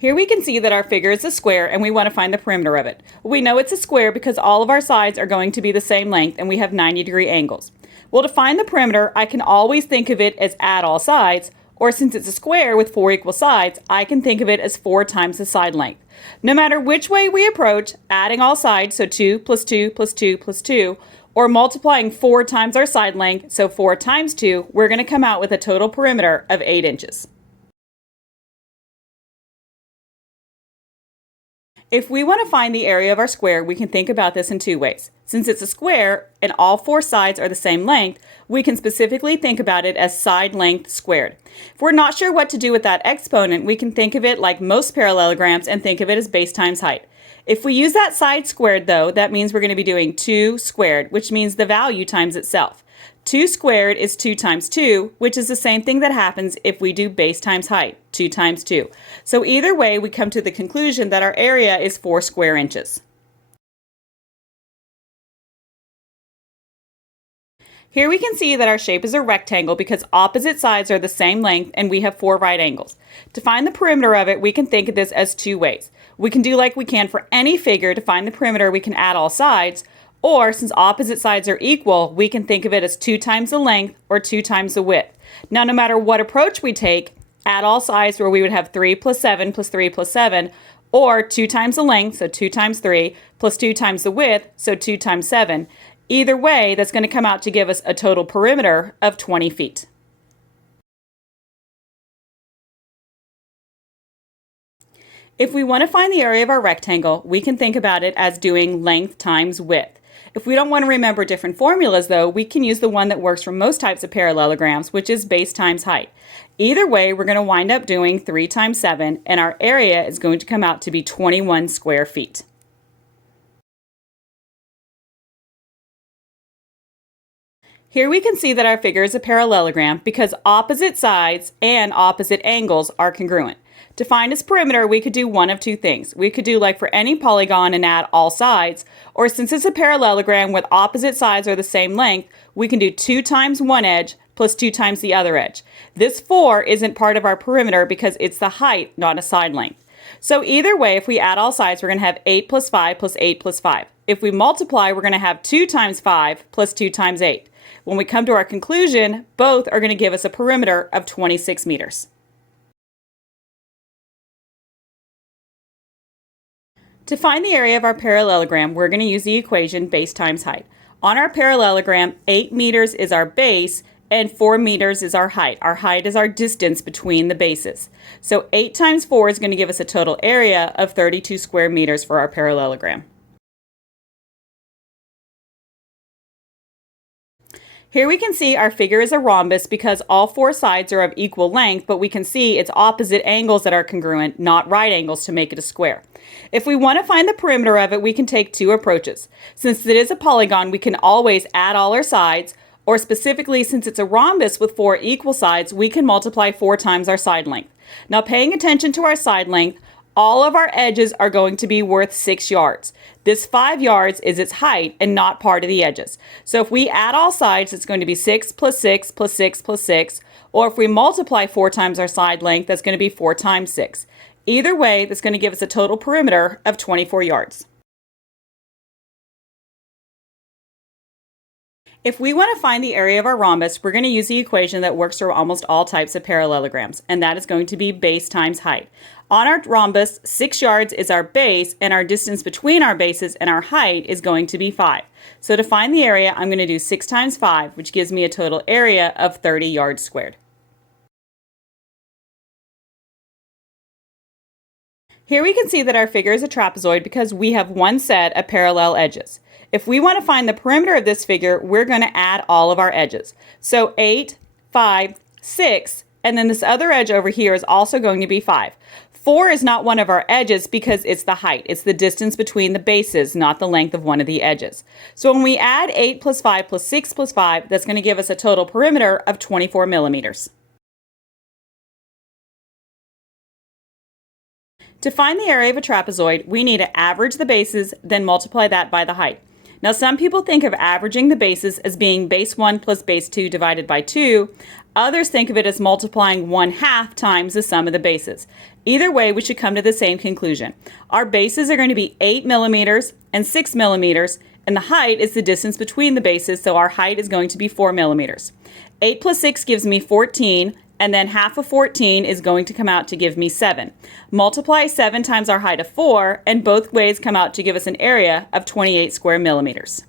Here we can see that our figure is a square and we want to find the perimeter of it. We know it's a square because all of our sides are going to be the same length and we have 90-degree angles. Well, to find the perimeter, I can always think of it as add all sides, or since it's a square with 4 equal sides, I can think of it as 4 times the side length. No matter which way we approach, adding all sides, so 2 plus 2 plus 2 plus 2, or multiplying 4 times our side length, so 4 times 2, we're going to come out with a total perimeter of 8 inches. If we want to find the area of our square, we can think about this in 2 ways. Since it's a square and all 4 sides are the same length, we can specifically think about it as side length squared. If we're not sure what to do with that exponent, we can think of it like most parallelograms and think of it as base times height. If we use that side squared though, that means we're going to be doing 2 squared, which means the value times itself. 2 squared is 2 times 2, which is the same thing that happens if we do base times height, 2 times 2. So either way, we come to the conclusion that our area is 4 square inches. Here we can see that our shape is a rectangle because opposite sides are the same length and we have 4 right angles. To find the perimeter of it, we can think of this as 2 ways. We can do like we can for any figure. To find the perimeter, we can add all sides, or since opposite sides are equal, we can think of it as 2 times the length or 2 times the width. Now, no matter what approach we take, add all sides where we would have 3 plus 7 plus 3 plus 7, or 2 times the length, so 2 times 3, plus 2 times the width, so 2 times 7. Either way, that's going to come out to give us a total perimeter of 20 feet. If we want to find the area of our rectangle, we can think about it as doing length times width. If we don't want to remember different formulas though, we can use the one that works for most types of parallelograms, which is base times height. Either way, we're going to wind up doing 3 times 7, and our area is going to come out to be 21 square feet. Here we can see that our figure is a parallelogram because opposite sides and opposite angles are congruent. To find its perimeter, we could do one of 2 things. We could do like for any polygon and add all sides, or since it's a parallelogram with opposite sides are the same length, we can do 2 times one edge plus 2 times the other edge. This 4 isn't part of our perimeter because it's the height, not a side length. So either way, if we add all sides, we're going to have 8 plus 5 plus 8 plus 5. If we multiply, we're going to have 2 times 5 plus 2 times 8. When we come to our conclusion, both are going to give us a perimeter of 26 meters. To find the area of our parallelogram, we're going to use the equation base times height. On our parallelogram, 8 meters is our base and 4 meters is our height. Our height is our distance between the bases. So 8 times 4 is going to give us a total area of 32 square meters for our parallelogram. Here we can see our figure is a rhombus because all 4 sides are of equal length, but we can see it's opposite angles that are congruent, not right angles to make it a square. If we want to find the perimeter of it, we can take 2 approaches. Since it is a polygon, we can always add all our sides, or specifically since it's a rhombus with 4 equal sides, we can multiply 4 times our side length. Now paying attention to our side length, all of our edges are going to be worth 6 yards. This 5 yards is its height and not part of the edges. So if we add all sides, it's going to be 6 plus 6 plus 6 plus 6. Or if we multiply 4 times our side length, that's going to be 4 times 6. Either way, that's going to give us a total perimeter of 24 yards. If we want to find the area of our rhombus, we're going to use the equation that works for almost all types of parallelograms, and that is going to be base times height. On our rhombus, 6 yards is our base, and our distance between our bases and our height is going to be 5. So to find the area, I'm going to do 6 times 5, which gives me a total area of 30 yards squared. Here we can see that our figure is a trapezoid because we have one set of parallel edges. If we want to find the perimeter of this figure, we're going to add all of our edges. So 8, 5, 6, and then this other edge over here is also going to be 5. 4 is not one of our edges because it's the height. It's the distance between the bases, not the length of one of the edges. So when we add 8 plus 5 plus 6 plus 5, that's going to give us a total perimeter of 24 millimeters. To find the area of a trapezoid, we need to average the bases, then multiply that by the height. Now, some people think of averaging the bases as being base 1 plus base 2 divided by 2. Others think of it as multiplying 1/2 times the sum of the bases. Either way, we should come to the same conclusion. Our bases are going to be 8 millimeters and 6 millimeters, and the height is the distance between the bases, so our height is going to be 4 millimeters. 8 plus 6 gives me 14, and then half of 14 is going to come out to give me 7. Multiply 7 times our height of 4, and both ways come out to give us an area of 28 square millimeters.